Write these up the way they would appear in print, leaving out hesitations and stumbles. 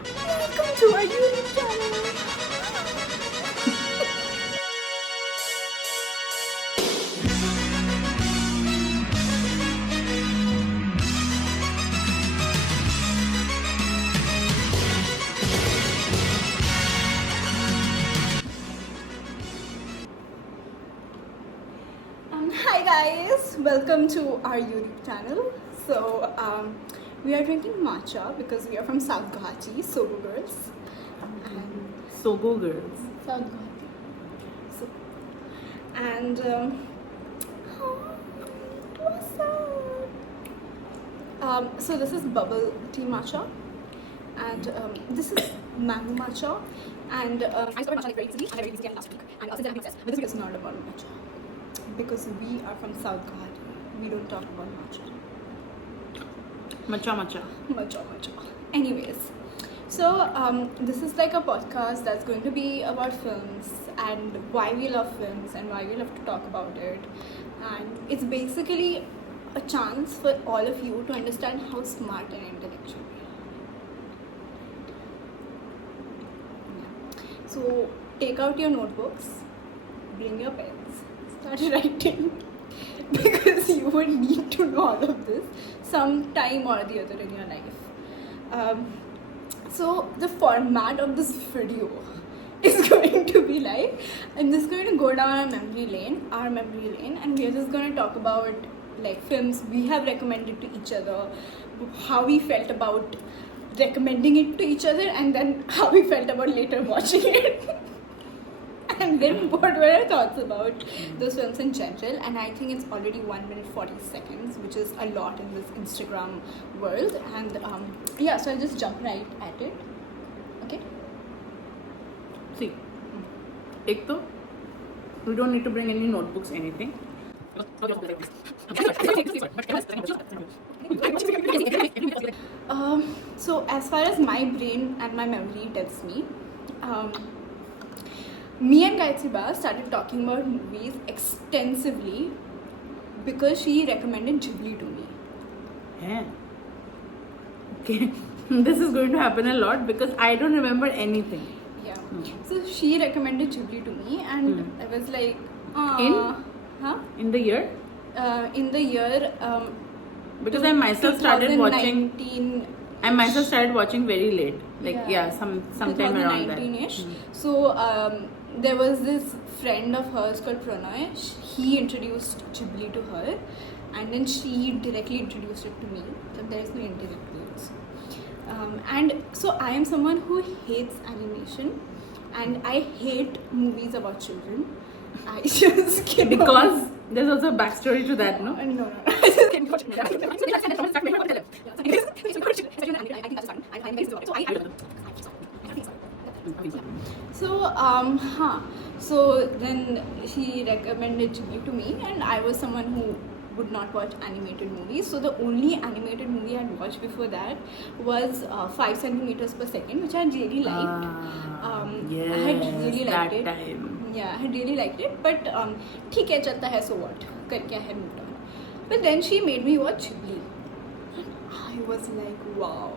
Welcome to our YouTube channel. Hi guys, welcome to our YouTube channel. So we are drinking matcha because we are from South Guwahati, Sogo girls. And Sogo girls. South Guwahati. So, and what's up? So this is bubble tea matcha, and this is mango matcha. And I started matcha like very recently. I very recently last week, and since then I've been obsessed. But this video is not about matcha because we are from South Guwahati. We don't talk about matcha. Matcha. Anyways, so this is like a podcast that's going to be about films and why we love films and why we love to talk about it. And it's basically a chance for all of you to understand how smart and intellectual we are. Yeah. So take out your notebooks, bring your pens, start writing. Because you would need to know all of this sometime or the other in your life. So the format of this video is going to be like, I'm just going to go down our memory lane, and we are just going to talk about like films we have recommended to each other, how we felt about recommending it to each other, and then how we felt about later watching it. And then what were our thoughts about those films in general. And I think it's already 1 minute 40 seconds, which is a lot in this Instagram world. And yeah, so I'll just jump right at it. Okay? See, ek to, we don't need to bring any notebooks, anything. So as far as my brain and my memory tells me, me and GayatriSan started talking about movies extensively because she recommended Ghibli to me. Yeah. Okay. This is going to happen a lot because I don't remember anything. Yeah. So she recommended Ghibli to me, and I was like, In the year? In the year. Because I myself started watching. 2019. I myself started watching very late. Like, sometime around that. 2019-ish. So there was this friend of hers called Pranay. He introduced Ghibli to her, and then she directly introduced it to me. So there is no indirect. And so I am someone who hates animation, and I hate movies about children. I just cannot. Because there's also a backstory to that, no? No. So then she recommended Ghibli to me, and I was someone who would not watch animated movies. So the only animated movie I'd watched before that was 5 centimeters per second, which I really liked. Yes, I had really liked it. Time. Yeah, I had really liked it. But ठीक है चलता है, so what? कर क्या है, moved on. But then she made me watch Ghibli. I was like, wow.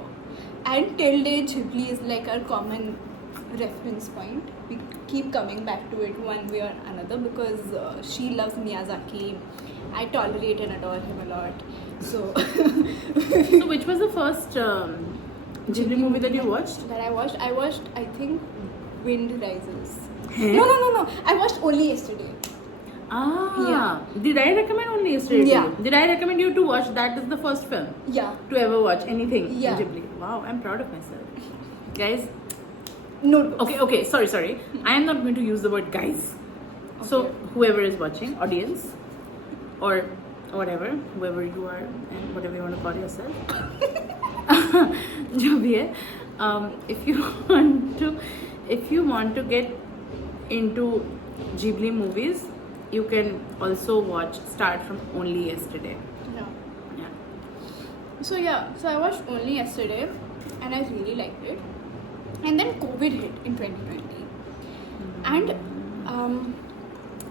And till date, Ghibli is like our common reference point. We keep coming back to it one way or another because she loves Miyazaki. I tolerate and adore him a lot. So, So which was the first Ghibli movie that you watched? That I watched, I think, Wind Rises. No. I watched only yesterday. Yeah. Did I recommend only yesterday? Yeah. To you? Did I recommend you to watch that as the first film? Yeah. To ever watch anything Yeah. in Ghibli? Wow, I'm proud of myself. Guys. No. Okay, sorry. I am not going to use the word guys. Okay. So whoever is watching, audience, or whatever, whoever you are and whatever you want to call yourself. जो भी है, if you want to get into Ghibli movies, you can also start from only yesterday. No. Yeah. So I watched only yesterday, and I really liked it. And then COVID hit in 2020,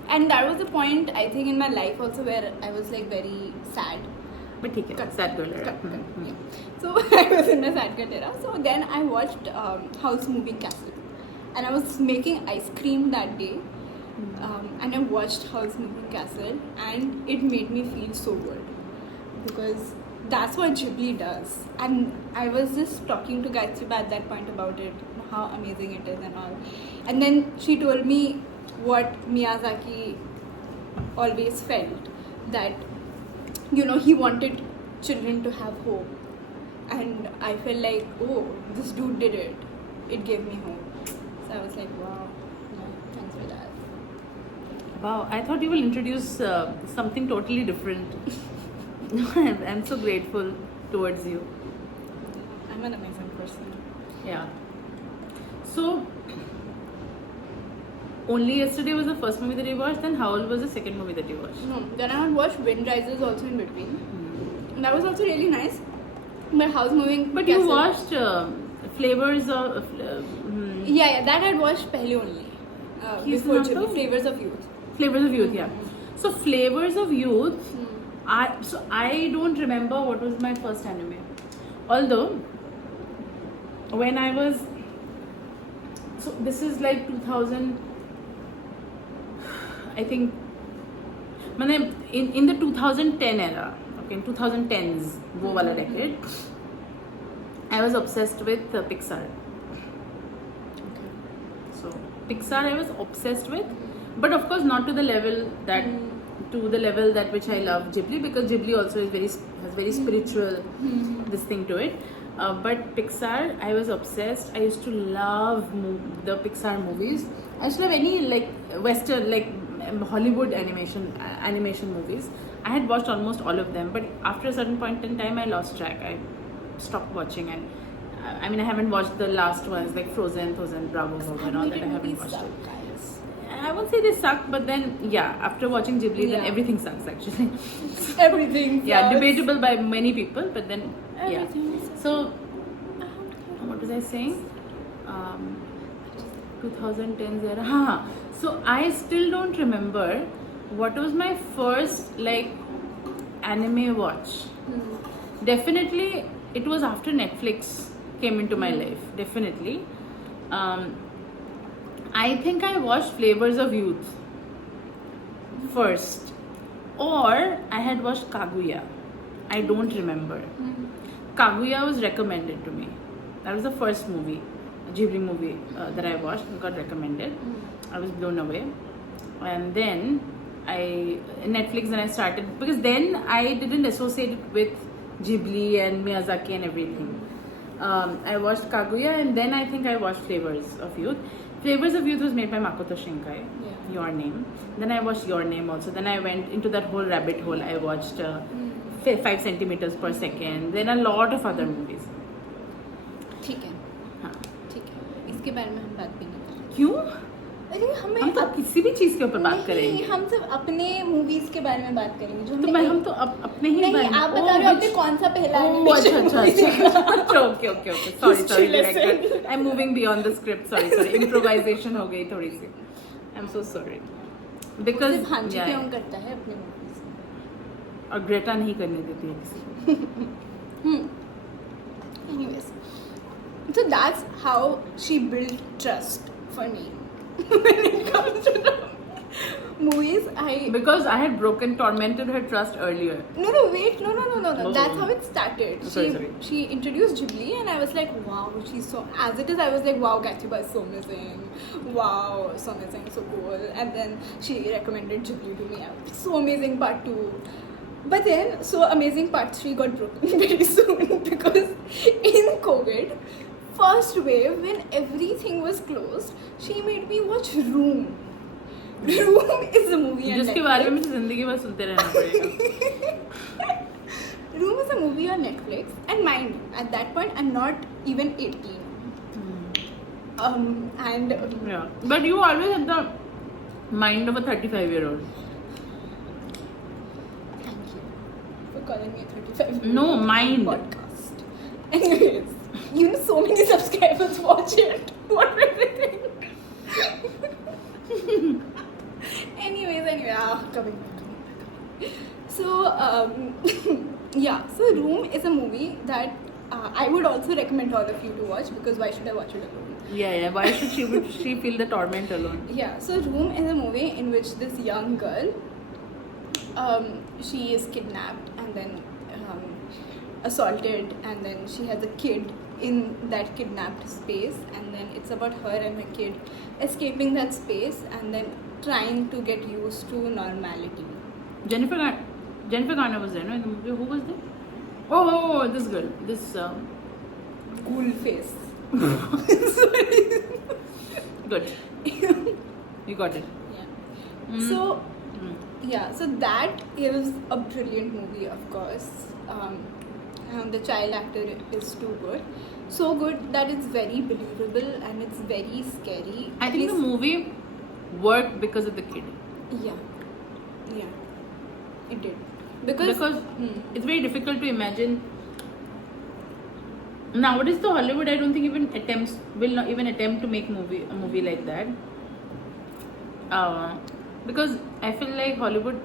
and that was the point I think in my life also where I was like very sad But ठीक है, Cut. sad girl era. Cut. Yeah. So I was in my sad girl era. So then I watched House Moving Castle, and I was making ice cream that day, and I watched House Moving Castle, and it made me feel so good because that's what Ghibli does. And I was just talking to Gayatri at that point about it, how amazing it is and all. And then she told me what Miyazaki always felt, that he wanted children to have hope, and I felt like, oh, this dude did it. It gave me hope. So I was like, wow, thanks for that. Wow, I thought you will introduce something totally different. I'm so grateful towards you. I'm an amazing person. Yeah. So, only yesterday was the first movie that you watched. Then how old was the second movie that you watched? No, then I had watched Wind Rises also in between. That was also really nice. But House Moving But Castle, you watched Flavors of. Yeah, that I had watched pehle only. Kiss Before Naam Ghibli, to? Flavors of Youth. Flavors of Youth, yeah. So Flavors of Youth. I don't remember what was my first anime. Although when I was, so this is like 2000. I think in the 2010 era, okay, in 2010s, वो वाला decade, I was obsessed with Pixar. So Pixar I was obsessed with, but of course not to the level that which I love Ghibli, because Ghibli also has very spiritual this thing to it. But Pixar, I was obsessed. I used to love the Pixar movies. I used to love any like Western, like Hollywood animation movies. I had watched almost all of them, but after a certain point in time, I lost track. I stopped watching, and I mean, I haven't watched the last ones like Frozen, Bravo, and all that. I haven't watched it. I won't say they suck, but then yeah, after watching Ghibli, then everything sucks actually. Everything. Yeah, sucks. debatable by many people, but then Everything yeah. So what was I saying? 2010s era. So I still don't remember what was my first like anime watch. Definitely, it was after Netflix came into my life. Definitely. I think I watched Flavors of Youth first, or I had watched Kaguya. I don't remember. Kaguya was recommended to me. That was the first movie, Ghibli movie that I watched and got recommended. I was blown away. And then Netflix, then I started, because then I didn't associate it with Ghibli and Miyazaki and everything. I watched Kaguya, and then I think I watched Flavors of Youth. Flavors of Youth was made by Makoto Shinkai. Yeah. Your Name. Then I watched Your Name also. Then I went into that whole rabbit hole. I watched 5 centimeters per second. Then a lot of other movies. ठीक है. हाँ. ठीक है. इसके बारे में हम बात भी नहीं करेंगे. क्यों? अरे हम तो किसी भी चीज के ऊपर बात करेंगे. नहीं, हम सिर्फ अपने मूवीज के बारे में बात करेंगे जो तो हम तो अपने ही नहीं, आप बता रहे हो आपने कौन सा पहला अच्छा okay sorry I am moving beyond the script sorry improvisation हो गई थोड़ी सी. I am so sorry because भांजी क्यों करता है अपने मूवीज और ग्रेटा नहीं करने देती है किसी. Anyways, so that's how she built trust for me when it comes to the movies. Because I had tormented her trust earlier. No, wait, no. Oh. That's how it started. Sorry. She introduced Ghibli, and I was like, wow, she's so. As it is, I was like, wow, Gachiba is so amazing. Wow, so amazing, so cool. And then she recommended Ghibli to me. So amazing part 2. But then, so amazing part 3 got broken very soon because in COVID, first wave, when everything was closed, she made me watch Room. Room is a movie on जिसके बारे में जिंदगी भर सुनते रहना पड़ेगा. Room is a movie on Netflix, and mind, at that point, I'm not even 18. And Yeah, but you always have the mind of a 35-year-old. thank you for calling me a 35. No, mind. Podcast. Anyways, so many subscribers watch it. What will they think? Anyway, coming back. So, Yeah, so Room is a movie that I would also recommend all of you to watch, because why should I watch it alone? Yeah. Why should she feel the torment alone? Yeah, so Room is a movie in which this young girl, she is kidnapped and then assaulted, and then she has a kid in that kidnapped space, and then it's about her and her kid escaping that space and then trying to get used to normality. Jennifer Garner was there, no? In the movie, who was there? Oh, this girl, this. Cool face. Good. You got it. Yeah. So that is a brilliant movie, of course. The child actor is too good. So good that it's very believable and it's very scary. I think the movie worked because of the kid. Yeah, it did. Because it's very difficult to imagine. Nowadays, the Hollywood, I don't think will not even attempt to make a movie like that. Because I feel like Hollywood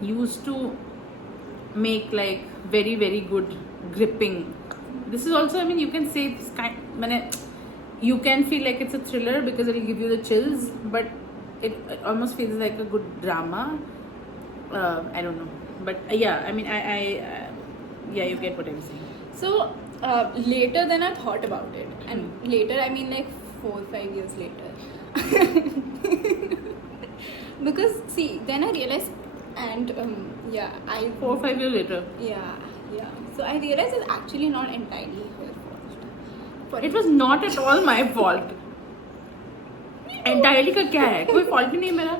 used to make like very, very good gripping. This is also, I mean, you can say it's you can feel like it's a thriller because it will give you the chills, but it almost feels like a good drama. I don't know, but yeah, I mean, yeah, you get what I'm saying. So later than I thought about it, and later I mean like 4 or 5 years later, because see, then I realized, and 4 or 5 years later. Yeah. So I realized it's actually not entirely her fault. It was not at all my fault. Entirely का क्या है? कोई fault ही नहीं मेरा.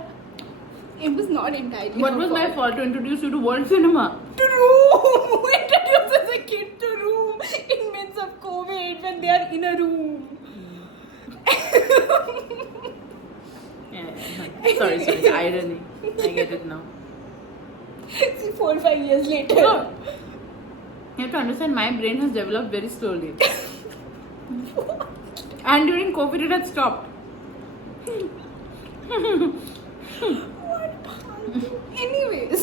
It was not entirely. What was my fault to introduce you to world cinema? To Room. Who introduces a kid to Room in midst of COVID when they are in a room? Yeah. Sorry. The irony. I get it now. See, 4 or 5 years later. No. You have to understand, my brain has developed very slowly. And during COVID, it had stopped. Anyways.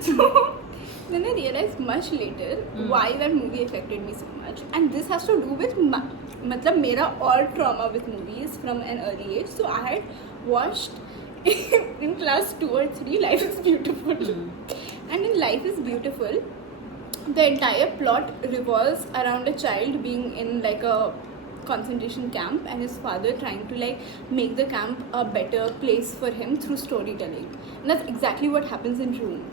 So then I realized much later why that movie affected me so much, and this has to do with matlab mera all trauma with movies from an early age. So I had watched in class 2 or 3 Life is Beautiful, and in Life is Beautiful, the entire plot revolves around a child being in like a concentration camp and his father trying to like make the camp a better place for him through storytelling. And that's exactly what happens in Room.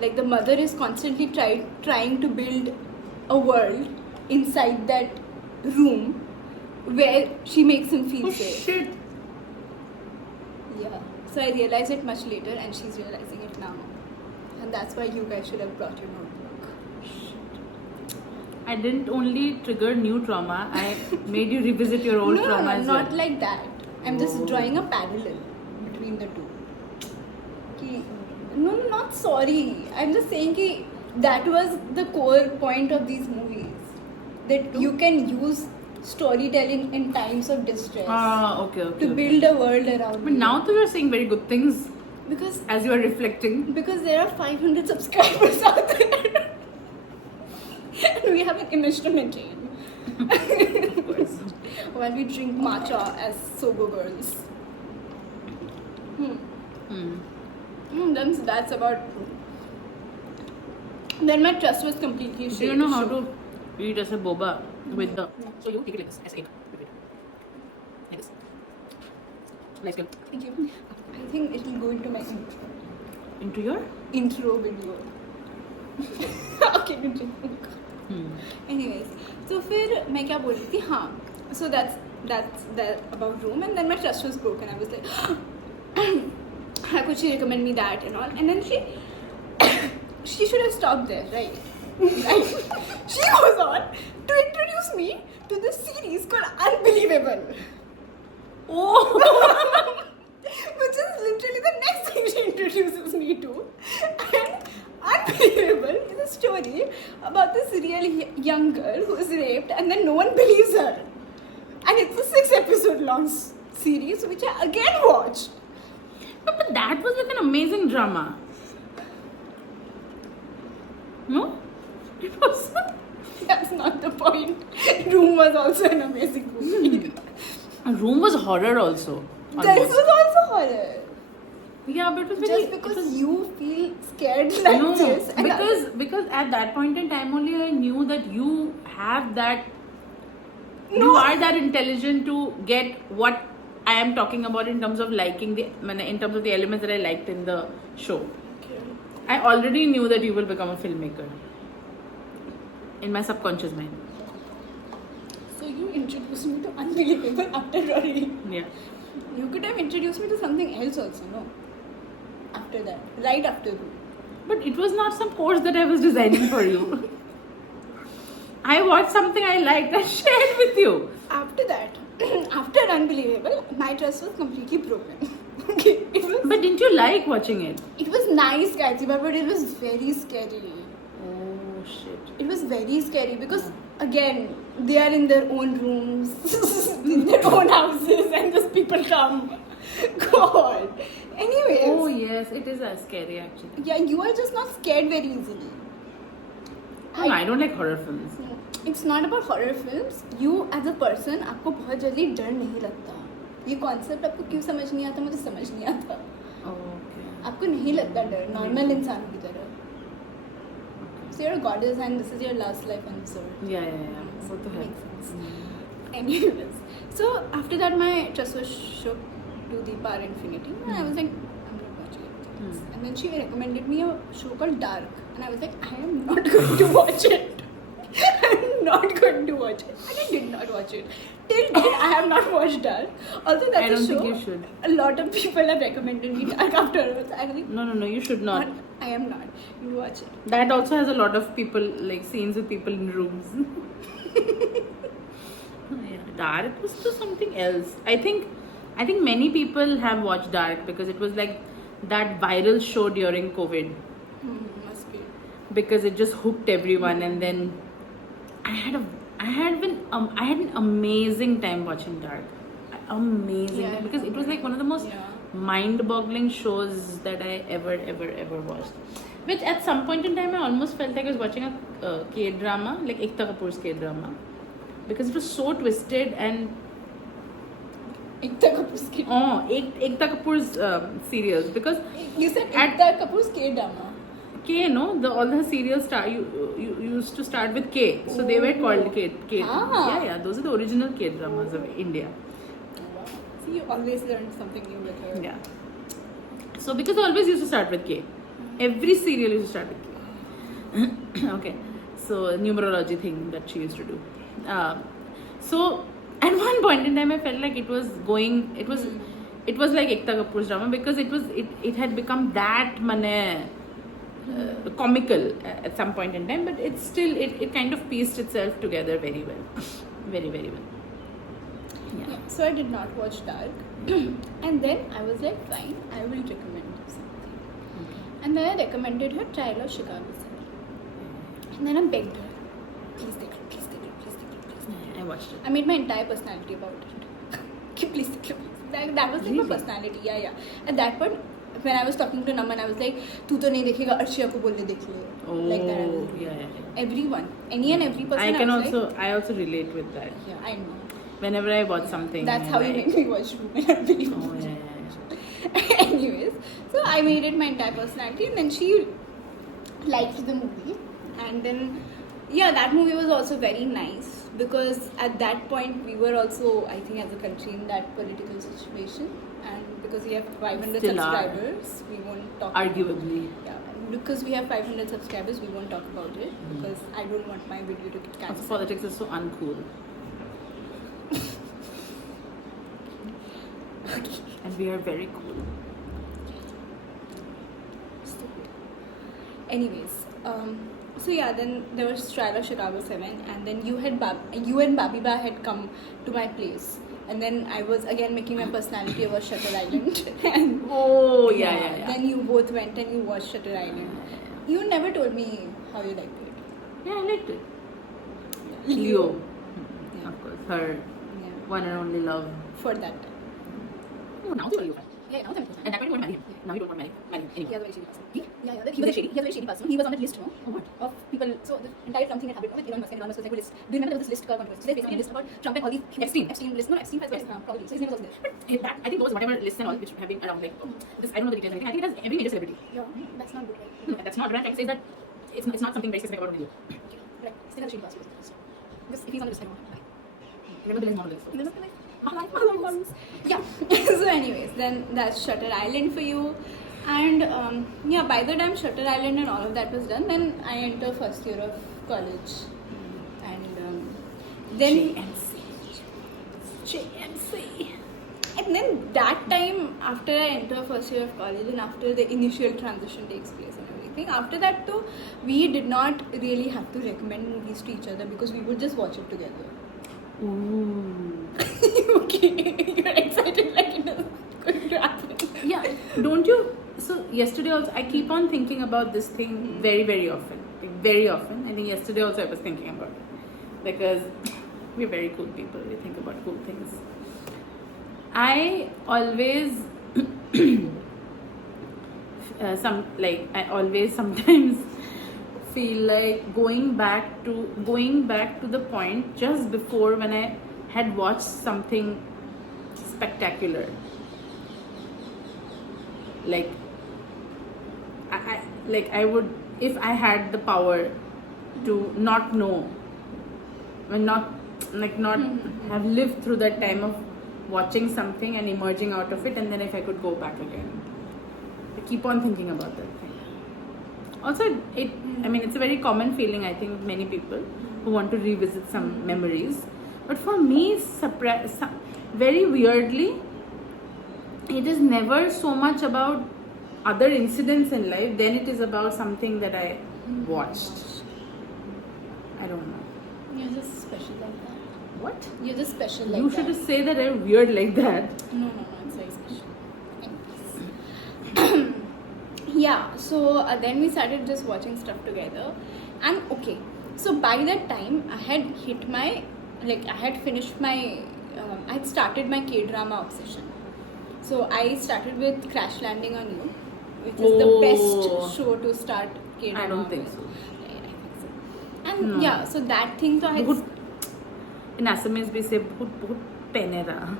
Like the mother is constantly trying to build a world inside that room where she makes him feel safe. Shit. Yeah. So I realized it much later and she's realizing it now. And that's why you guys should have brought your notebook. I didn't only trigger new trauma, I made you revisit your old trauma as well. Not like that. I'm just drawing a parallel between the two. No, not sorry. I'm just saying that that was the core point of these movies. That you can use storytelling in times of distress. Okay. To build a world around But you. now that you're saying very good things, Because as you are reflecting. Because there are 500 subscribers out there. And we have an image to maintain. While we drink matcha as sober girls. That's about. Then my trust was completely shaken. Do you know how to eat as a boba with the... So you take it like this, as a like this. Nice girl. Thank you. I think it will go into my intro. Into your? Intro video. Okay, continue. Anyways, so फिर मैं क्या बोल रही थी? हाँ. So that's that about Room, and then my trust was broken. I was like, how could she recommend me that and all? And then she should have stopped there, right? She goes on to introduce me to this series called Unbelievable. Oh! Which is literally the next thing she introduces me to. And Unbelievable is a story about this really young girl who is raped and then no one believes her. And it's a 6-episode long series which I again watched. But that was like an amazing drama. No? It was. That's not the point. Room was also an amazing movie. Room was horror also. This almost. was also horror. Yeah, but it was very. Just because you feel scared like No, this. and because at that point in time only I knew that you have that. No. You are that intelligent to get what I am talking about in terms of liking in terms of the elements that I liked in the show. Okay. I already knew that you will become a filmmaker. In my subconscious mind. So you introduced me to Unbelievable after Rory. Yeah. You could have introduced me to something else also, no? After that. Right after Room. But it was not some course that I was designing for you. I watched something I liked and shared with you. After that, after Unbelievable, my trust was completely broken. Okay, But didn't you like watching it? it was nice, Gayatriba, but it was very scary. Oh shit. It was very scary because again, they are in their own rooms, in their own houses, and just people come. God. Anyways. Oh yes, it is as scary actually. Yeah, you are just not scared very easily. No, I don't like horror films. It's not about horror films. You as a person, आपको बहुत जल्दी डर नहीं लगता. ये concept आपको क्यों समझ नहीं आता मुझे समझ नहीं आता. Okay. आपको नहीं लगता डर नॉर्मल इंसान की तरह. So you're a goddess and this is your last life on this earth. Yeah. वो तो है. Makes sense. Anyways, so after that my trust was shook to the power infinity and I was like, I'm not watching it. And then she recommended me a show called Dark and I was like, I am not going to watch it. I'm not going to watch it. And I did not watch it. Till date, I have not watched Dark. Although that's I don't a show. think you should. A lot of people have recommended me Dark afterwards. I was like, No, you should not. I am not. You watch it. That also has a lot of people, like scenes with people in rooms. Yeah, Dark was to something else. I think many people have watched Dark because it was like that viral show during COVID. Must be. Because it just hooked everyone, and then I had an amazing time watching Dark. Amazing Yeah, time, because it was like one of the most Yeah. mind-boggling shows that I ever watched. Which at some point in time I almost felt like I was watching a K-drama, like Ekta Kapoor's K-drama, because it was so twisted and Ekta Kapoor's K. Ekta Kapoor's serials, because You said At- Ekta Kapoor's K-drama. K, no, all the serials you used to start with K, so they were called K. Ah. Yeah, those are the original K dramas of India. See, you always learn something new with her. Yeah. So because they always used to start with K, every serial used to start with K. Okay, so numerology thing that she used to do. So at one point in time, I felt like it was like Ekta Kapoor's drama, because it had become that comical at some point in time, but it kind of pieced itself together very well. Very well. Yeah. So I did not watch Dark. And then I was like, fine, I will recommend you something. And then I recommended her Trial of Chicago 7. And then I begged her, please take it, please take it, please take it, please take it. I watched it. I made my entire personality about it. Please take it. That was like my Really? personality, yeah. At that point, when I was talking to Naman, I was like, "तू तो नहीं देखेगा, अर्शिया को बोलने देख ले." Like that. I was like, Yeah. Everyone, any and every person. I also relate with that. Yeah, I know. Whenever I watch something, That's how you make me watch Room and Unbelievable. Oh yeah. Anyways, so I made it my entire personality, and then she liked the movie, and then that movie was also very nice, because at that point we were also, I think, as a country in that political situation, and because we have 500 Still are. subscribers, we won't talk. Arguably. Yeah, because we have 500 subscribers, we won't talk about it, because I don't want my video to get Also, cancelled. politics is so uncool. And we are very cool. Stupid. Anyways, so then there was Trial of Chicago 7, and then you and Babiba had come to my place, and then I was again making my personality about Shutter Island. And Oh yeah. Then you both went and you watched Shutter Island. You never told me how you liked it. Yeah, I liked it. Leo. Yeah. Of course, her one and only love. For that time. Oh, now you are. Yeah, now I'm At that point you want to marry him. Now you don't want to marry him. Anyway. Yeah, very serious. Yeah, he was a very shady person. He was on that list, of people. So the entire Trump thing had happened with Elon Musk, and Elon Musk was like a list. Do you remember there was this list called controversy? So there's basically a list about Trump and all these Epstein list. No, Epstein has probably. So his name was also there. But that, I think those whatever lists and all which have been around, like this, I don't know the details. I think it has every major celebrity. Yeah, that's not good. Right? No, that's not what I'm trying to say. Is that it's not something very specific about a video. Okay, right. Still a shady person. Just if he's on the list, I don't know. Remember the list, not the list. There's nothing like. Yeah. So anyways, then that's Shutter Island for you. And yeah, by the time Shutter Island and all of that was done, then I entered first year of college. And then JMC. And then that time, after I enter first year of college and after the initial transition takes place and everything, after that though, we did not really have to recommend movies to each other because we would just watch it together. Ooh. Okay, you're excited like it is going to happen. Yeah, don't you? So yesterday also, I keep on thinking about this thing very, very often. Like very often. I think yesterday also I was thinking about it. Because we're very cool people. We think about cool things. I always sometimes feel like going back to the point just before when I had watched something spectacular. Like I would, if I had the power to not know and not have lived through that time of watching something and emerging out of it, and then if I could go back again. I keep on thinking about that thing. Also, it's a very common feeling, I think, with many people who want to revisit some memories. But for me, very weirdly, it is never so much about other incidents in life than it is about something that I watched. I don't know. You're just special like that. What? You're just special like You that. should just say that I'm weird like that. No, it's very special. Anyways. Yeah, so then we started just watching stuff together. And okay, so by that time, I had hit my, I had finished my, I had started my K-drama obsession. So I started with Crash Landing on You, which is the best show to start K-drama. I don't think so. Yeah, I think so. And yeah, so that thing, so I had... In Assamese we say बहुत penera.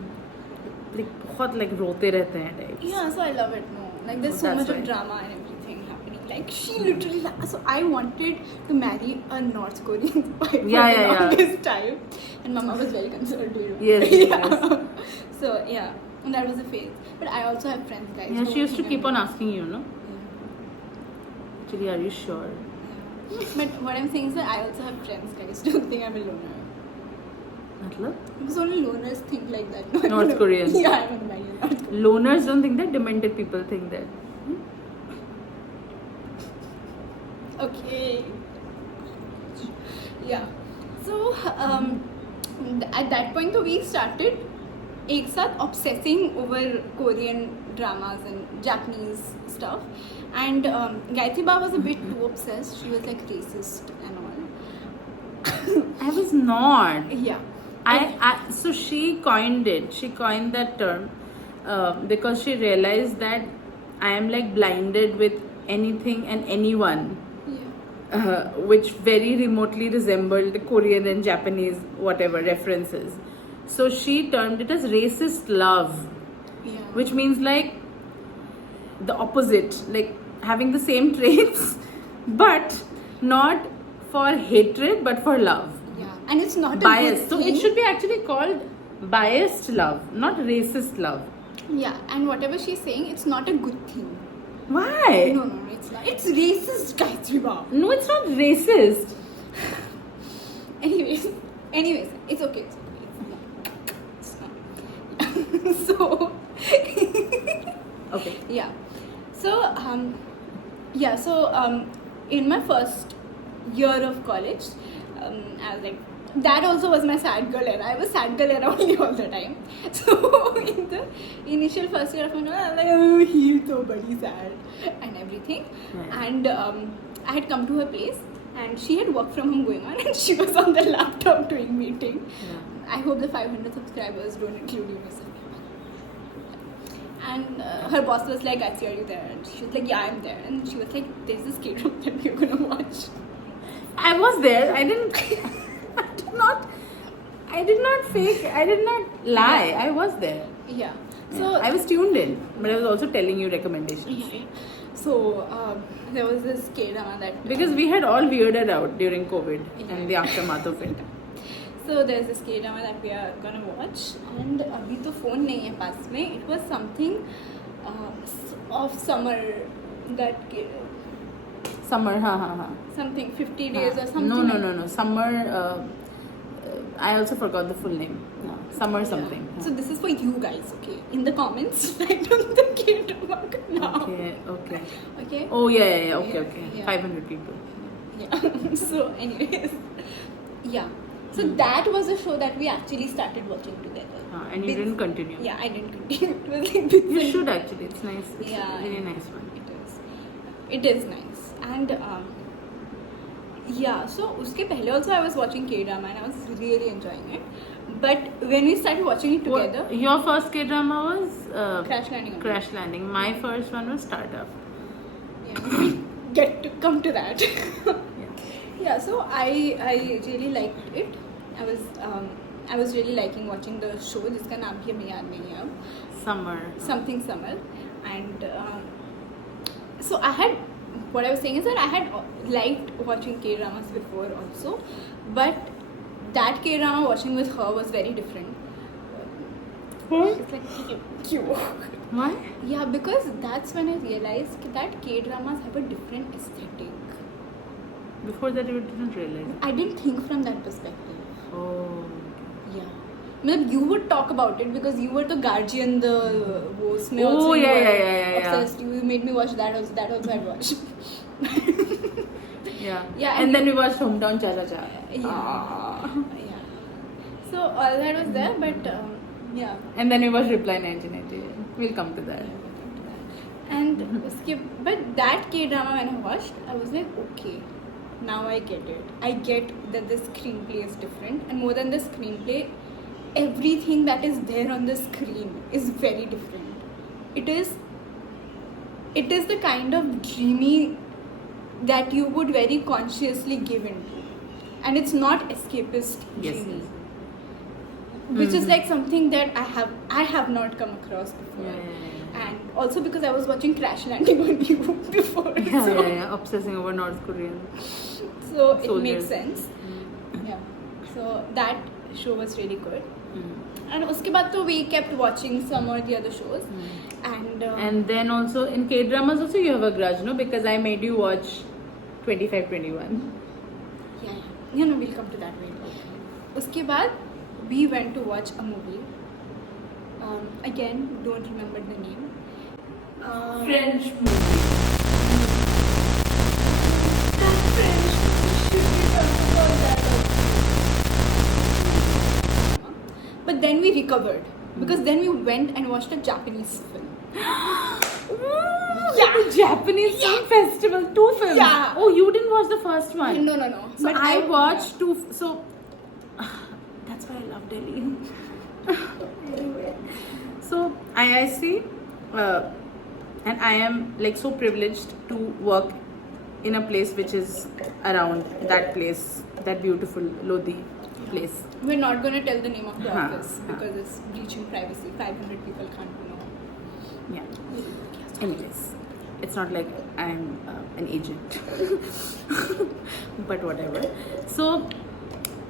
बहुत रोते रहते हैं types. Yeah, so I love it more. Like there's so much of drama and everything happening. Like she literally, so I wanted to marry a North Korean spy for the longest time, and Mama was very conservative. Yes. So yeah, and that was a phase. But I also have friends, guys. Yeah, she used to keep on asking you, no? Yeah. Actually, are you sure? But what I'm saying is that I also have friends, guys. Don't think I'm a loner. Because only loners think like that. North Koreans. Yeah, I'm on the married North Korean. Loners don't think that. Demented people think that. Okay. Yeah. So at that point, we started एक साथ obsessing over Korean dramas and Japanese stuff. And Gayatri Ba was a bit too obsessed. She was like racist and all. I was not. Yeah. So she coined it. She coined that term because she realized that I am like blinded with anything and anyone which very remotely resembled the Korean and Japanese whatever references. So she termed it as racist love, which means like the opposite, like having the same traits, but not for hatred, but for love. And it's not biased. So it should be actually called biased love, not racist love. Yeah, and whatever she's saying, it's not a good thing. Why? No, it's not. It's racist, Gayatri Ba. No, it's not racist. Anyways, it's okay. It's not. So. Okay. Yeah. So, in my first year of college, I was like, that also was my sad girl era. I was sad girl era only all the time. So in the initial first year of my life, I was like, oh, he's so very sad and everything. Yeah. And I had come to her place, and she had work from home going on, and she was on the laptop doing meeting. Yeah. I hope the 500 subscribers don't include you, Miss. And her boss was like, I see, are you there? And she was like, yeah, I'm there. And she was like, there's this K-drama that we're gonna watch. I was there. I did not fake. I did not lie. I was there. Yeah. So I was tuned in, but I was also telling you recommendations. Yeah. So there was this K-drama that Because we had all weirded out during COVID and the aftermath of it. So there's this K-drama that we are gonna watch, and अभी तो phone नहीं है पास में. It was something of summer that Summer, ha. something 50 days or something. No. Summer. I also forgot the full name. No, summer something. So this is for you guys, okay? In the comments, write down the K-drama now. Okay. Oh yeah. Okay. Yeah. 500 people. Yeah. So anyways, yeah. So that was a show that we actually started watching together. And you didn't continue. Yeah, I didn't continue. It was like You should actually. It's nice. It's Yeah, a really nice one. It is nice. And yeah, so uske pehle also I was watching K-drama and I was really enjoying it. But when we started watching it together, Your first K-drama was Crash Landing. Crash Landing. My first one was Startup. Yeah, we get to come to that. Yeah. Yeah, so I really liked it. I was really liking watching the show. जिसका नाम भी हमें याद नहीं है अब. Summer. Something summer. And so what I was saying is that I had liked watching K-dramas before also, but that K-drama watching with her was very different. She's like, cute. Why? Yeah, because that's when I realized that K-dramas have a different aesthetic. Before that, you didn't realize. I didn't think from that perspective. Oh. Yeah. Maybe you would talk about it because you were the guardian, Oh, also you yeah, were yeah. obsessed. You made me watch that also. That also I watched. Yeah. Yeah, And then we watched Hometown Cha Cha Cha. Yeah. So all that was there, but yeah. And then we watched Reply 1988. We'll come to that. And but that K-drama when I watched, I was like, okay, now I get it. I get that the screenplay is different, and more than the screenplay, everything that is there on the screen is very different. It is the kind of dreamy that you would very consciously give into, and it's not escapist dreamy. Yes. Which is like something that I have not come across before. Yeah. And also because I was watching Crash Landing on YouTube before. Yeah. Obsessing over North Korean. So it Soldiers. makes sense. Yeah. So that show was really good. And uske baad to we kept watching some or the other shows. And then also in K-dramas also you have a grudge, no? Because I made you watch 25-21. Yeah. No, we'll come to that later. Uske baad we went to watch a movie. Again, don't remember the name. French movie. That French movie, should we talk about that also? But then we recovered because then we went and watched a Japanese film. The Japanese film festival, 2 films. Yeah. Oh, you didn't watch the first one. No. So But I watched 2. So that's why I love Delhi. So IIC, and I am like so privileged to work in a place which is around that place, that beautiful Lodi place. We're not going to tell the name of the Huh. office because it's breaching privacy. 500 people can't know. Yeah. Anyways, it's not like I'm an agent, but whatever. So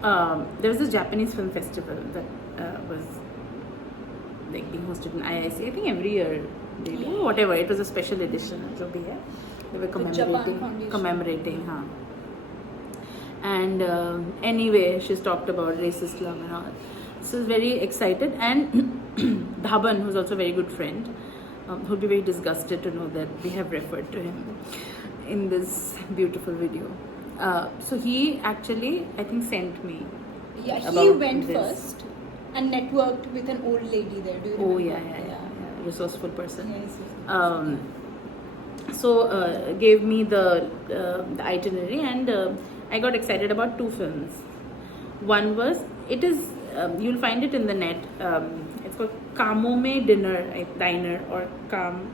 there was a Japanese film festival that was like being hosted in IIC. I think every year they do. Whatever. It was a special edition. जो भी है. They were commemorating. Huh. And anyway, she's talked about racist love and all. So I was very excited. And Dhaban, who's also a very good friend, would be very disgusted to know that we have referred to him in this beautiful video. So he actually, I think, sent me. Yeah, he about went this. first and networked with an old lady there. Do you Oh remember? yeah. Resourceful person. Yes. So gave me the itinerary, and I got excited about 2 films. One was, it is you'll find it in the net. It's called Kamome Diner or Kam,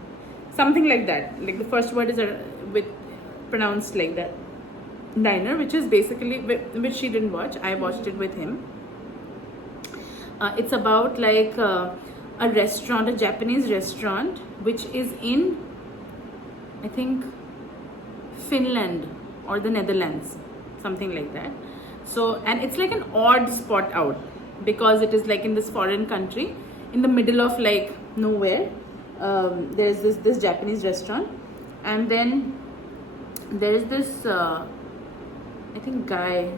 something like that. Like the first word is pronounced like that. Diner, which is basically, which she didn't watch. I watched it with him. It's about like a restaurant, a Japanese restaurant, which is in, I think, Finland or the Netherlands, something like that. So, and it's like an odd spot out because it is like in this foreign country, in the middle of like nowhere. There's this Japanese restaurant, and then there is this I think guy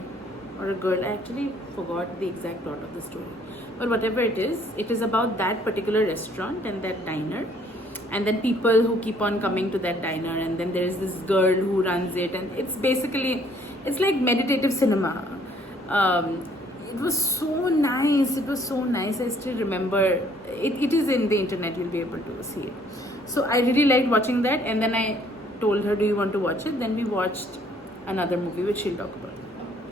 or a girl. I actually forgot the exact plot of the story, but whatever it is about that particular restaurant and that diner, and then people who keep on coming to that diner, and then there is this girl who runs it, and it's like meditative cinema. It was so nice. I still remember it. It is in the internet. You'll be able to see it. So I really liked watching that, and then I told her, "Do you want to watch it?" Then we watched another movie which she'll talk about.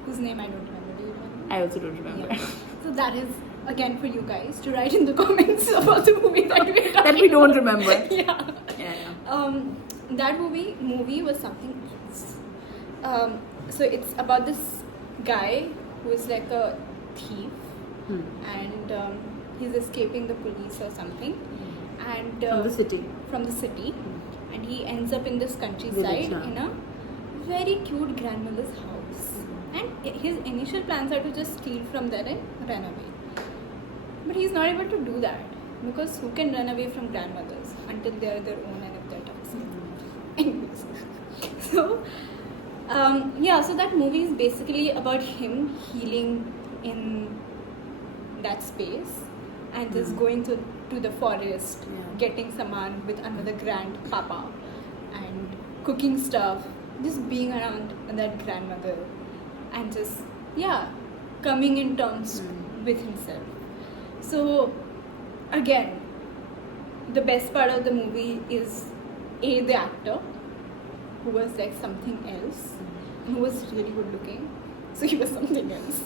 Whose name I don't remember. Do you remember? I also don't remember. Yeah. So that is again for you guys to write in the comments about the movie that we're talking that we don't remember. Yeah. That movie was something else. So it's about this guy who is like a thief, and he's escaping the police or something, and from the city, and he ends up in this countryside in a very cute grandmother's house, and his initial plans are to just steal from there and run away, but he's not able to do that because who can run away from grandmothers until they are their own and if they're toxic. Anyways, so so that movie is basically about him healing in that space and just going to the forest, getting saman with another grandpapa and cooking stuff, just being around that grandmother and just coming in terms with himself. So again, the best part of the movie is the actor, who was like something else, who was really good looking, so he was something else.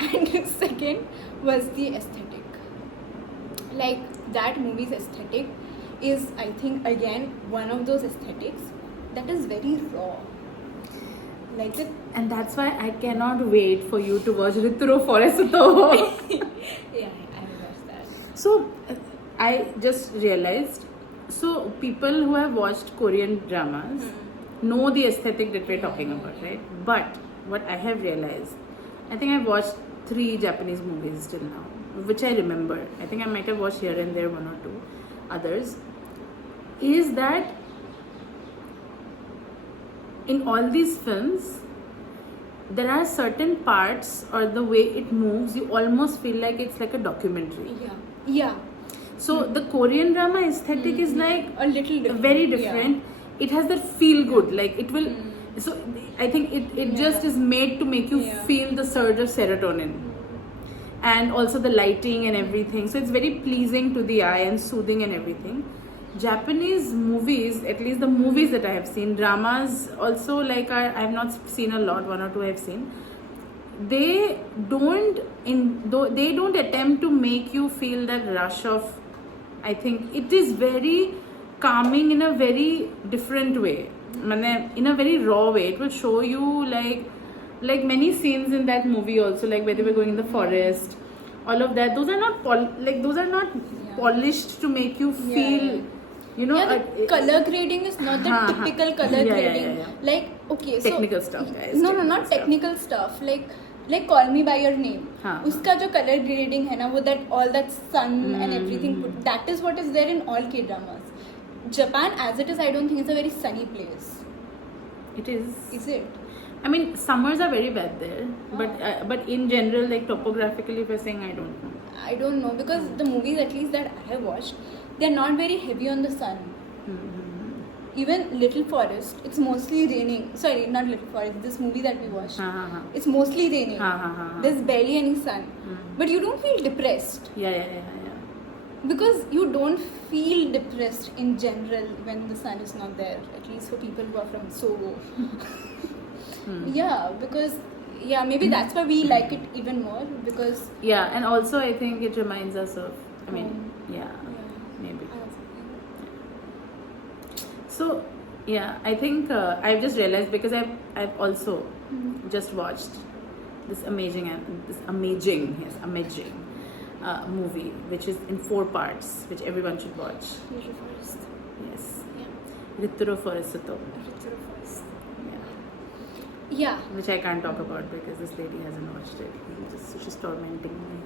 And second was the aesthetic. Like that movie's aesthetic is, I think, again one of those aesthetics that is very raw. Like it, and that's why I cannot wait for you to watch Rituro Foresuto. Yeah, I watched that. So I just realized. So people who have watched Korean dramas know the aesthetic that we're talking about, right? But what I have realized, I think I've watched 3 Japanese movies till now, which I remember. I think I might have watched here and there 1 or 2 others. Is that in all these films, there are certain parts or the way it moves, you almost feel like it's like a documentary. Yeah. So the Korean drama aesthetic is like a little different. Very different. Yeah. It has that feel good. Like it will. So I think it just is made to make you feel the surge of serotonin, and also the lighting and everything. So it's very pleasing to the eye and soothing and everything. Japanese movies, at least the movies that I have seen, dramas also, like I have not seen a lot. 1 or 2 I have seen. They don't attempt to make you feel that rush of. I think it is very calming in a very different way, in a very raw way. It will show you like many scenes in that movie also, like where they were going in the forest, all of that. Those are not polished to make you feel, the color grading is not the typical color grading. Yeah. Like, okay, technical stuff, guys. No, not technical stuff. Like Call Me By Your Name. Uska jo color grading hai na, wo all that sun and everything, that is what is there in all K-dramas. Japan, as it is, I don't think it's a very sunny place. It is. Is it? I mean, summers are very bad there, but in general, like topographically, if you're saying, I don't know. I don't know, because the movies at least that I have watched, they're not very heavy on the sun. Even Little Forest, it's mostly raining. Sorry, not Little Forest, this movie that we watched. It's mostly raining. There's barely any sun. But you don't feel depressed. Yeah. Because you don't feel depressed in general when the sun is not there. At least for people who are from Soho. Yeah, because yeah, maybe that's why we like it even more, because Yeah, and also I think it reminds us of, I mean, yeah, maybe. I also think. So, yeah, I think I've just realized, because I've also just watched this amazing movie, which is in 4 parts, which everyone should watch. You should first. Yes. Yeah. Ritturo Forestito. Rituru first. Yeah. Yeah. Which I can't talk about because this lady hasn't watched it. She's tormenting me.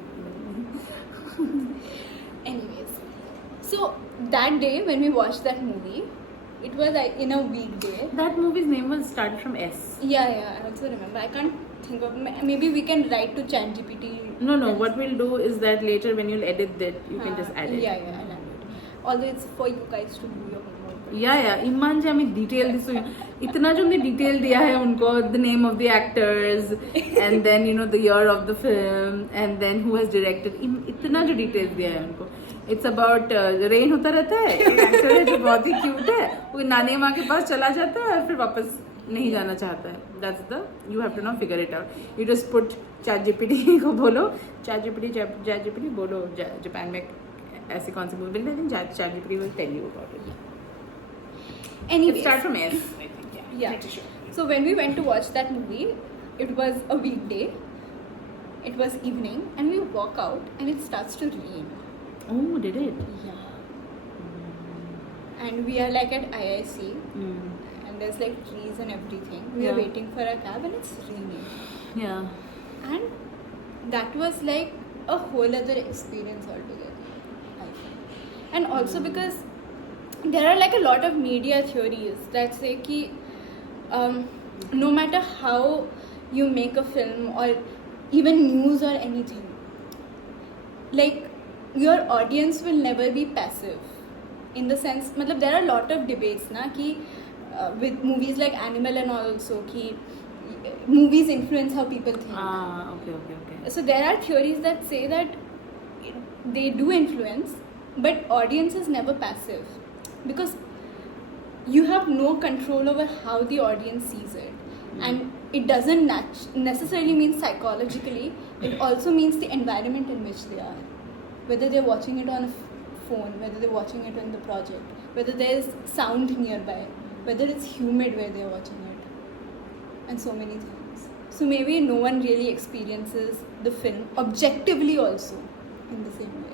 Anyways, so that day when we watched that movie, it was like in a weekday. That movie's name was started from S. Yeah, I also remember. I can't think of. Maybe we can write to ChatGPT. No. What we'll do is that later when you'll edit that, you can just add it. Yeah, I'll add it. Although it's for you guys to do your homework. but- Yeah. इमान जे हमें detail दी सो इतना जो हमने detail दिया है उनको, the name of the actors and then the year of the film and then who has directed, इतना जो detail दिया है उनको. It's about रेन होता रहता है, एक एक्टर है जो बहुत ही क्यूट है, वो नानी माँ के पास चला जाता है और फिर वापस नहीं जाना चाहता है. That's the, you have to now figure it out. You just put ChatGPT को बोलो, ChatGPT बोलो जापान में ऐसी कौन सी movie, I think ChatGPT will tell you about it. Anyways, It starts from S, I think. Yeah. Pretty sure. So when we went to watch that movie, it was a weekday. It was evening, and we walk out, and it starts to rain. Oh, did it? Yeah. And we are like at IIC, Mm. and there's like trees and everything. We are Yeah. waiting for a cab, and it's raining. Yeah. And that was like a whole other experience altogether, I think. And also because there are like a lot of media theories that say ki no matter how you make a film or even news or anything, like your audience will never be passive. In the sense, matlab, there are a lot of debates na ki with movies like Animal and all also ki movies influence how people think. Okay. So there are theories that say that they do influence, but audience is never passive, because you have no control over how the audience sees it. And it doesn't necessarily mean psychologically, it also means the environment in which they are. Whether they're watching it on a phone, whether they're watching it on the project, whether there's sound nearby, whether it's humid where they're watching it, and so many things. So maybe no one really experiences the film objectively also in the same way.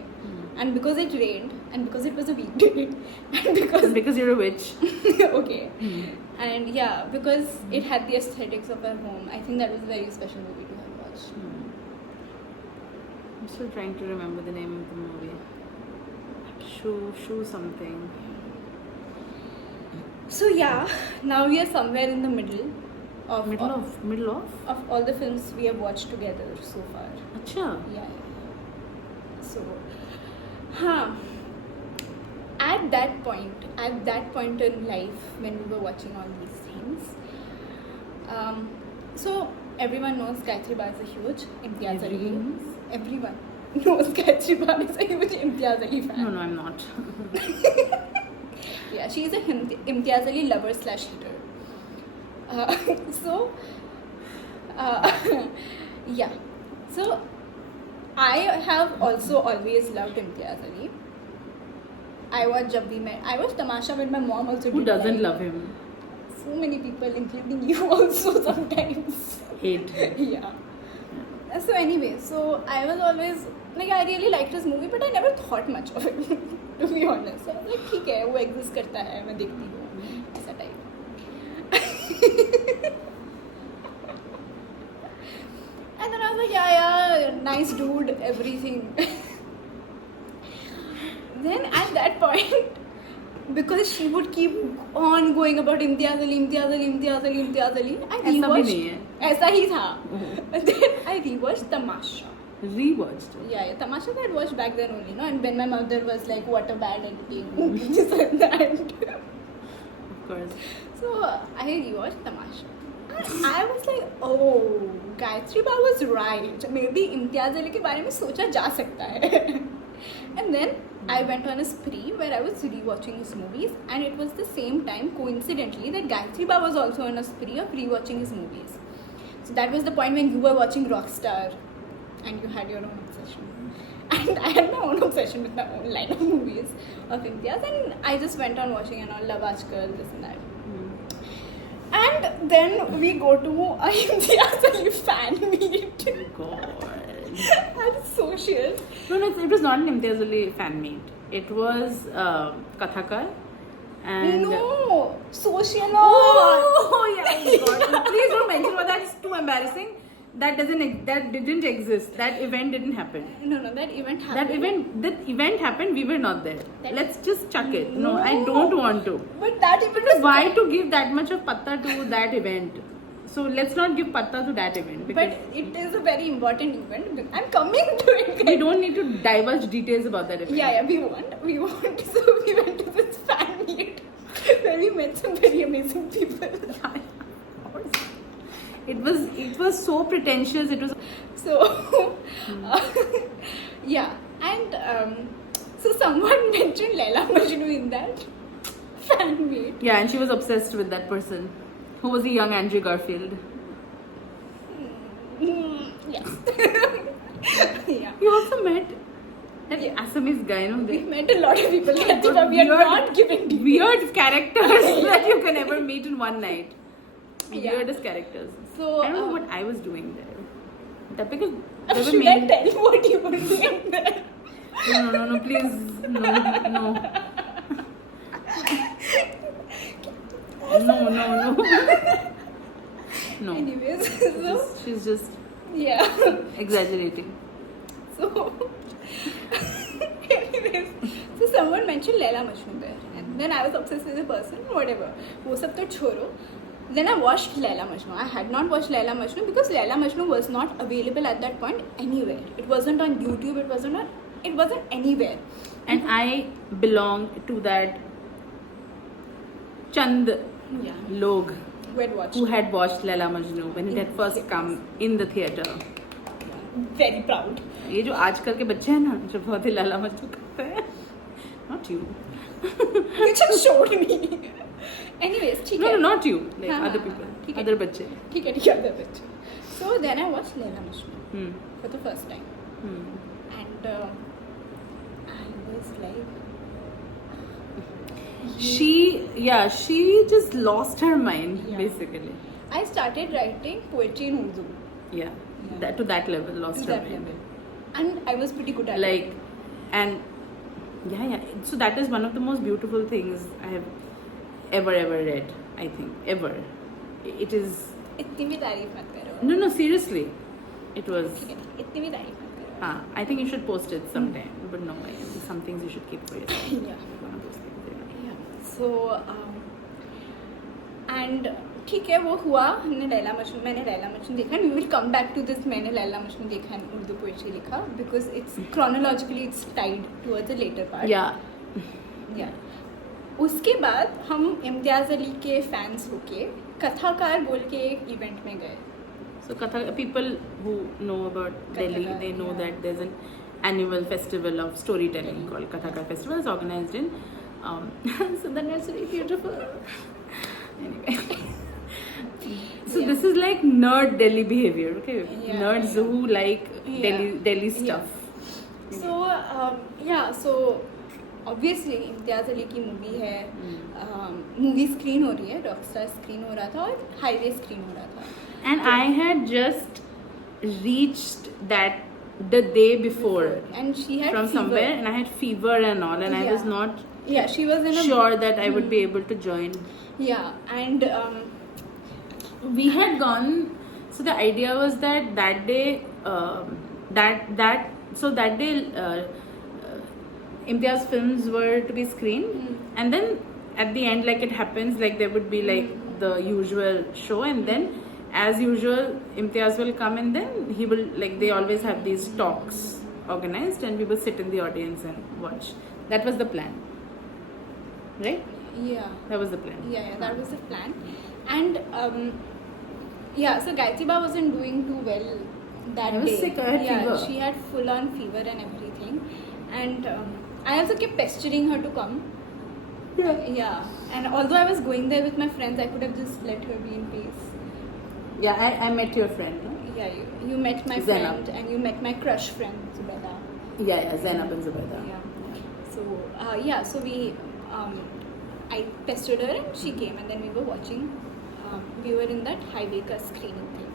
And because it rained, and because it was a weekday, and Because you're a witch. okay, and yeah, because it had the aesthetics of our home, I think that was a very special movie to have watched. I'm still trying to remember the name of the movie. Shoe something. So yeah, now we are somewhere in the middle of Middle of? all the films we have watched together so far. Acha. Yeah. So, at that point in life when we were watching all these things, so everyone knows GayatriSan is a huge Imtiaz Ali. Everyone knows GayatriSan is a huge Imtiaz Ali fan. No, I'm not. Yeah, she is a Imtiaz Ali lover / hater. Yeah. So I have also always loved Imtiaz Ali. I watched Tamasha with my mom also. Who did doesn't like. love him? So many people, including you also sometimes. Hate. Yeah. So anyway, so I was always like, I really liked this movie, but I never thought much of it, to be honest. So I was like, ठीक है, वो exist करता है, मैं देखती हूँ, ऐसा type. And then I was like, yeah, nice dude, everything. Then at that point, because she would keep on going about Imtiaz Ali, I ऐसा भी rewatched. नहीं है. ऐसा ही था. Then I rewatched Tamasha. Rewatched. Yeah, Tamasha I had watched back then only, no? And when my mother was like, what a bad editing movie, this and that. Of course. So I rewatched Tamasha. And I was like, oh, GayatriSan was right. Maybe Imtiaz Ali के बारे में सोचा जा सकता है. And then I went on a spree where I was rewatching his movies, and it was the same time, coincidentally, that GayatriSan was also on a spree of rewatching his movies. So that was the point when you were watching Rockstar and you had your own obsession. And I had my own obsession with my own line of movies of Imtiaz, and I just went on watching and all Love Aajkal, this and that. And then we go to a Imtiaz Ali fan meet God. at social. No, it was not an Imtiaz Ali fan meet. It was Kathakar. And No, social. Oh yeah, God. Please don't mention what that is too embarrassing. That didn't exist. That event didn't happen. No, that event happened. That event happened. We were not there. That- Let's just chuck it. No, No. I don't want to. But that event Because was why to give that much of patta to that event? So let's not give patta to that event. Because But it is a very important event. I'm coming to it. we don't need to divulge details about that event. Yeah, we want. So we went to this fan meet where we met some very amazing people. Of course. It was so pretentious. It was. So, yeah, and so someone mentioned Laila Majnu in that fan meet. Yeah, and she was obsessed with that person, who was a young Andrew Garfield. Yes. Yeah. You also met that Yeah. Assamese guy, no? We They met a lot of people. Yatriba, we are not giving details. weird characters that you can ever meet in one night. Yeah. Weirdest characters. So, I don't know what I was doing there. That because they were should I main. tell you what you were doing there? No, please, no. No. Anyways, so She's just yeah. exaggerating. So, anyways, so someone mentioned Laila Majnu there, and then I was obsessed with the person. Whatever, वो सब तो छोड़ो. Then I watched Laila Majnu. I had not watched Laila Majnu because Laila Majnu was not available at that point anywhere. It wasn't on YouTube. It wasn't anywhere. And I belong to that Chand Yeah, log who had watched. who had watched Laila Majnu when it had first Yes. come in the theatre. Very proud. ये जो आजकल के बच्चे हैं ना जो बहुत ही लाला मजनू करते हैं, not you. You just showed me. Anyways, ठीक है. No, not you. Like हाँ, other हाँ, people, ठीक है. other बच्चे. ठीक है, other bitch. So then I watched Laila Majnu for the first time. And I was like, She just lost her mind, Yeah. basically. I started writing poetry in Urdu. Yeah. To that level, lost To her that mind. level. And I was pretty good at it. Like, and yeah. So that is one of the most beautiful things I have ever read. I think ever. It is. इतनी भी तारीफ मत करो. No, seriously. It was. ठीक है, इतनी भी तारीफ मत करो. I think you should post it sometime. But no, some things you should keep for yourself. Yeah. One of those things, yeah. Yeah. So, and ठीक है वो हुआ. मैंने लैला मजनू देखा. And we will come back to this. मैंने लैला मजनू देखा and Urdu poetry लिखा because it's chronologically it's tied towards the later part. Yeah. उसके बाद हम इम्तियाज़ अली के फैंस होके कथाकार बोल के एक इवेंट में गए. So people who know about Delhi, Kathakar, they know yeah. that there's an annual festival of storytelling called Kathakar Festival. It's organized in so then it's really beautiful. Anyway. So Yeah. this is like nerd Delhi behavior, okay? Yeah, Nerds yeah. who like Yeah. Delhi stuff. So so obviously इम्तियाज़ अली की movie है. Movie screen हो रही है. Rockstar screen हो रहा था और highway screen हो रहा था. And I had just reached that the day before And she had from fever. somewhere, and I had fever and all, and I was Yeah. not Yeah, she was in a sure that I would be able to join. Yeah, and We had gone. So the idea was that day, that day, Imtiaz films were to be screened, and then at the end, like it happens, like there would be like the usual show, and then as usual, Imtiaz will come, and then he will they always have these talks organized, and we will sit in the audience and watch. That was the plan, right? yeah. That was the plan. Yeah, that was the plan. And so GayatriSan wasn't doing too well that I was day. sick, I had fever. She had full on fever and everything. And I also kept pestering her to come. Yeah. And although I was going there with my friends, I could have just let her be in peace. Yeah, I met your friend, no? Yeah, you met my Zainab. friend and you met my crush friend Zubaida. Yeah, Zainab and Zubaida. Yeah. So so we I pestered her and she came and then we were watching. We were in that highway ka screening thing.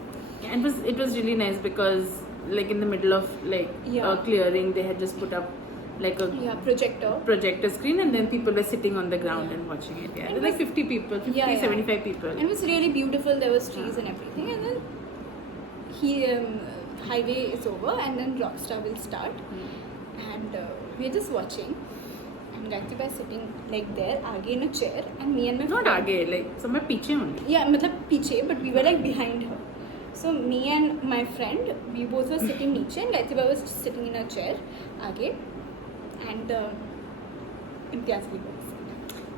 And it was really nice because like in the middle of like a clearing, they had just put up like a projector screen, and then people were sitting on the ground and watching it. Yeah, there were like 50 people, 75 people. And it was really beautiful. There was trees and everything, and then highway is over, and then Rockstar will start, and we're just watching. And Gayatri is sitting like there, आगे in a chair, and me and my not friend, आगे, like somewhere पीछे only. Yeah, मतलब पीछे, but we were like behind her. So me and my friend, we both were sitting नीचे, and Gayatri was sitting in a chair आगे, and Imtiaz was.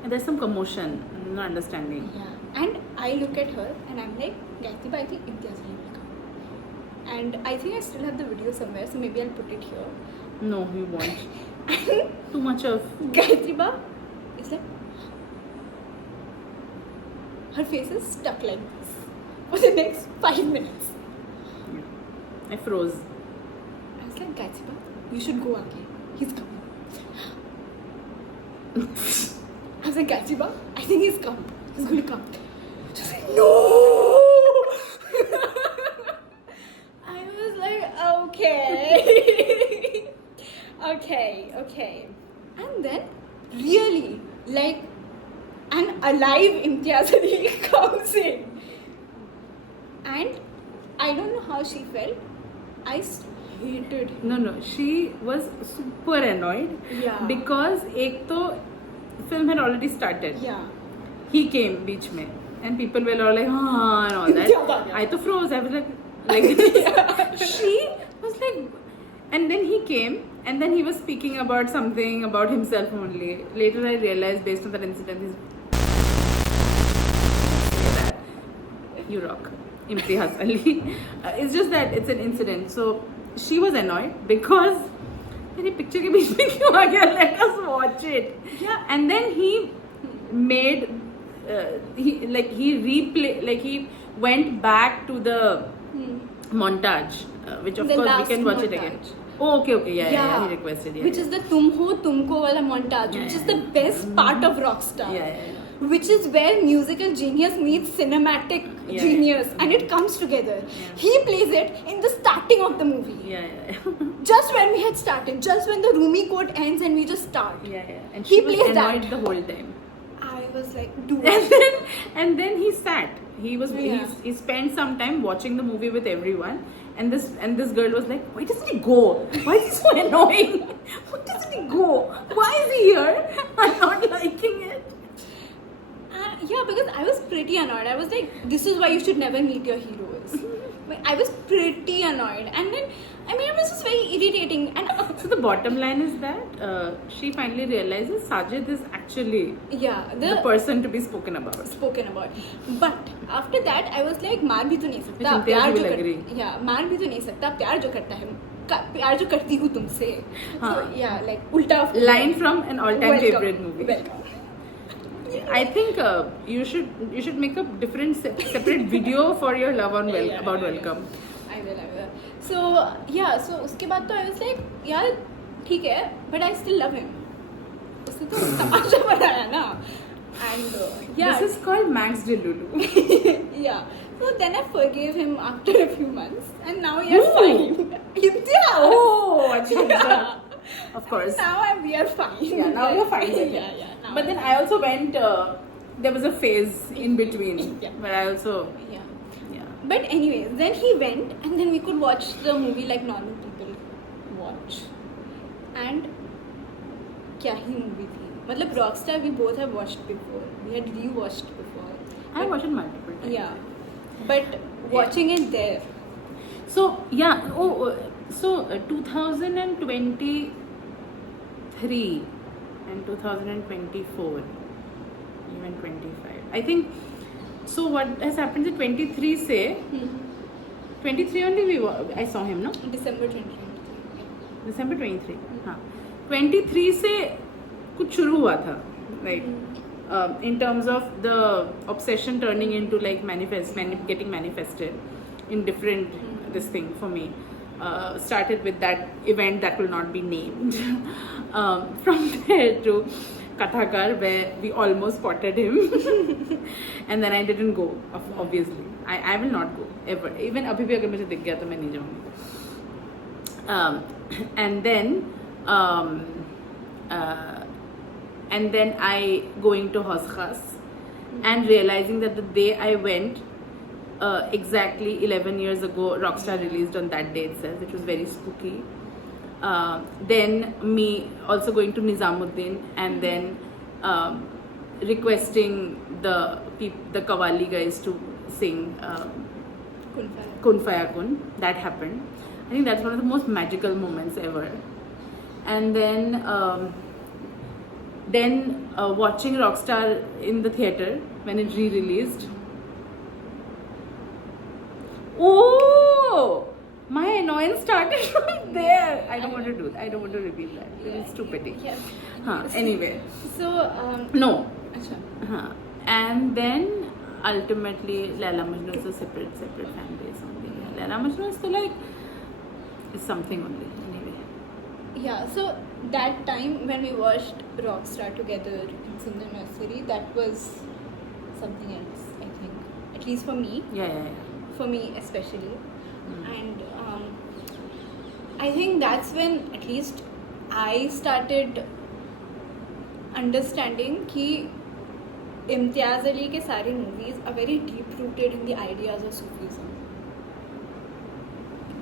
And there's some commotion, I'm not understanding. Yeah, and I look at her, and I'm like, Gayatri, I think Imtiaz will come. And I think I still have the video somewhere, so maybe I'll put it here. No, you won't. Too much of Gayatri is like, her face is stuck like this for the next 5 minutes. I froze. I was like, Gayatri, you should go again. He's coming. I was like, Gayatri, I think he's come. He's going to come. She's like, no! I was like, okay. And then, really, like, an alive Imtiaz Ali comes in. And I don't know how she felt. I hated him. No, she was super annoyed. Yeah. Because एक तो film had already started. Yeah. He came बीच में, and people were all like हाँ and all that. I तो froze. I was like she was like, and then he came, and then he was speaking about something about himself only. Later I realized, based on that incident, you rock, Imtiaz Ali. It's just that it's an incident. So she was annoyed because मेरी picture के बीच में क्यों आ गया? Let us watch it. Yeah. And then he made he went back to the montage, which of The course we last can watch it again. montage. Oh, okay, yeah, he requested. Yeah, which is the Tum Ho Tumko wala montage, which is the best part of Rockstar. Yeah. Which is where musical genius meets cinematic genius, and it comes together. Yeah. He plays it in the starting of the movie. Yeah. Just when we had started, just when the Rumi quote ends and we just start. Yeah. And He she was plays annoyed that. the whole time. I was like, dude. And then he sat. He spent some time watching the movie with everyone. And this girl was like, why doesn't he go? Why is he so annoying? Why doesn't he go? Why is he here? I'm not liking it. Yeah, because I was pretty annoyed. I was like, this is why you should never meet your heroes. I was pretty annoyed. And then, it was just very irritating. And So the bottom line is that she finally realizes Sajid is actually the person to be spoken about. But after that, I was like, मार भी तो नहीं सकता मार भी तो नहीं सकता प्यार जो करता है प्यार जो करती हूँ तुमसे. So like उल्टा line from an all-time favorite movie. Welcome. I think you should make a different separate video for your love on about Welcome. I will. So उसके बाद तो I was like, यार ठीक है, but I still love him. उसने तो तमाशा बनाया ना. And this is called Max Delulu. Yeah. So then I forgave him after a few months, and now we are fine. Of course. And now we are fine. Yeah, now we are fine. But then I also went. There was a phase in between. But I also. Yeah. But anyways, then he went, and then we could watch the movie like normal people watch. And क्या ही movie थी. मतलब Rockstar we both have watched before. We had rewatched before. I watched it multiple times. Yeah. But watching it there. So 2023 and 2024, even 25. I think. So what has happened is 23 say. 23 only I saw him, no? December 2023. December 23. हाँ. 23 से कुछ शुरू हुआ था, right? in terms of the obsession turning into like getting manifested in different this thing for me. Started with that event that will not be named. From there to Kathakar, where we almost spotted him. And then I didn't go, obviously. I will not go, ever. Even abhi bhi agar mujhe dikh gaya to main nahi jaungi. And then I going to Haus Khas and realizing that the day I went, exactly 11 years ago, Rockstar released on that day itself, which was very spooky. Then me also going to Nizamuddin and then requesting the Qawwali guys to sing Kun Faya Kun. That happened. I think that's one of the most magical moments ever. And then watching Rockstar in the theatre when it re-released. Oh, my annoyance started from there. I don't want to do that. I don't want to reveal that. It's stupidity. Yeah. Anyway. So no. Achha. And then ultimately Laila Majnu is a separate fan base only. Laila Majnu is so like it's something only. Anyway. Yeah, so that time when we watched Rockstar together in Sundar Nursery, that was something else, I think. At least for me. Yeah. For me especially. And I think that's when at least I started understanding कि इम्तियाज़ अली के सारे movies are very deep rooted in the ideas of Sufism.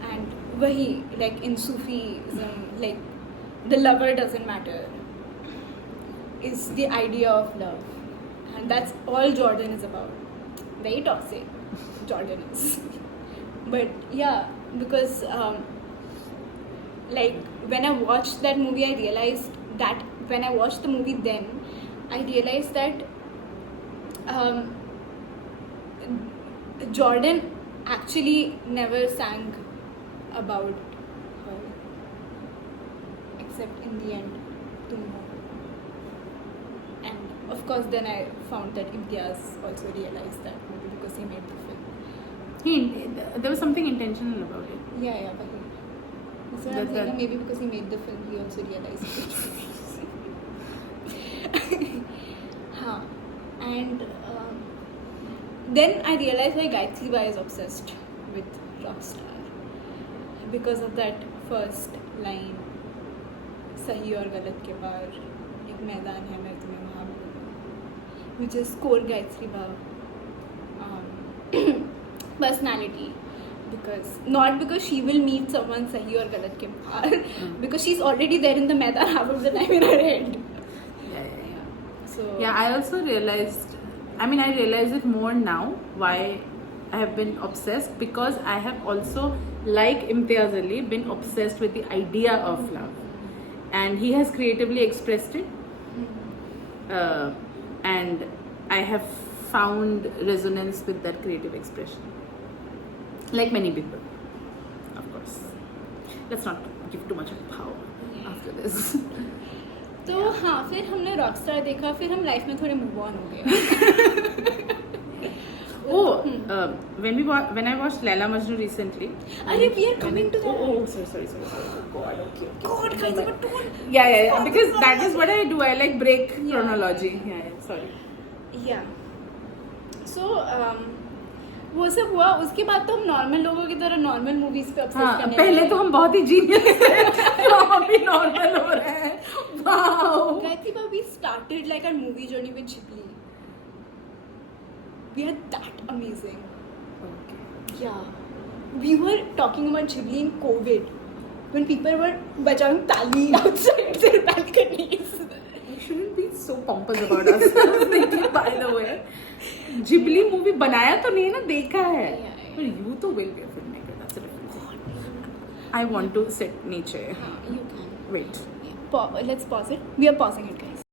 And वही, like in Sufism, like the lover doesn't matter is the idea of love. And that's all Jordan is about. Very toxic, Jordan is. But yeah, because like when I watched that movie, I realized that when I watched the movie then, I realized that Jordan actually never sang about her, except in the end, Tum Ho. And of course, then I found that Imtiaz also realized that movie because he made the film. There was something intentional about it. Yeah, but that's what I'm saying. Maybe because he made the film, he also realized it. And then I realized why Gayatri Ba is obsessed with Rockstar because of that first line, सही और गलत के पार एक मैदान है मैं तुम्हें वहाँ मिलूंगा, which is core Gayatri Ba personality. Not because she will meet someone sahi or galat ke paar, because she's already there in the maidan half of the time in her head. So yeah, I also realized, I realize it more now why I have been obsessed, because I have also, like Imtiaz Ali, been obsessed with the idea of love, and he has creatively expressed it, and I have found resonance with that creative expression. Like many people, of course. Let's not give too much of power after this. तो हाँ, फिर हमने Rockstar देखा, फिर हम life में थोड़े move on हो गए. When I watched Laila Majnu recently. अरे we are coming to that. Sorry. God, okay. God, guys, but don't. Yeah. Because that is what I do. I like break chronology. Yeah. Sorry. Yeah. So वो सब हुआ, उसके बाद तो हम normal लोगों की तरह नॉर्मल मूवीज पे ऑब्सेस करने लगे. पहले तो हम बहुत ही जीनियस थे, हम भी नॉर्मल हो रहे हैं. Wow. Gayatri Ba, we started like our movie journey with Ghibli. We are that amazing. Okay. Yeah. We were talking about Ghibli in COVID when people were bajang tali outside their balconies. We shouldn't be so pompous about us. By the way, Ghibli movie बनाया तो नहीं है ना, देखा है. But you तो will be a filmmaker. That's a difference. I want to set nature. You can. Wait. Let's pause it. We are pausing it, guys.